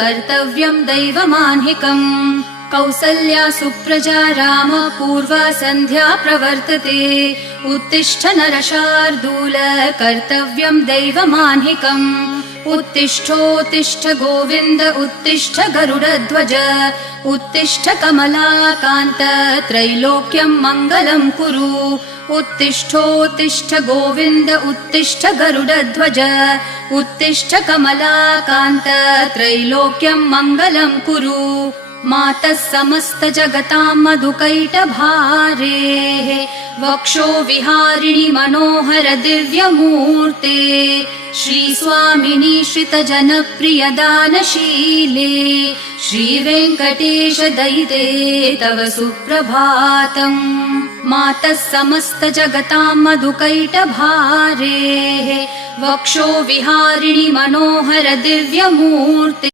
कर्तव्यं दैवमान्हिकम् कौसल्या सुप्रजा राम पूर्वा सन्ध्या प्रवर्तते उत्तिष्ठ नरशार्दूल कर्तव्यं दैवमान्हिकम् उत्तिष्ठोत्तिष्ठ गोविन्द उत्तिष्ठ गरुडध्वज उत्तिष्ठ कमलाकान्त त्रैलोक्यं मङ्गलं कुरु उत्तिष्ठोत्तिष्ठ गोविन्द उत्तिष्ठ गरुडध्वज उत्तिष्ठ कमलाकान्त त्रैलोक्यं मङ्गलं कुरु मातः समस्त जगतां मधुकैटभारेः वक्षो विहारिणि मनोहर दिव्यमूर्ते श्रीस्वामिनि श्रितजनप्रिय दानशीले श्रीवेङ्कटेश दयिते तव सुप्रभातम् मातः समस्त जगतां मधुकैटभारेः वक्षो विहारिणि मनोहर दिव्यमूर्ते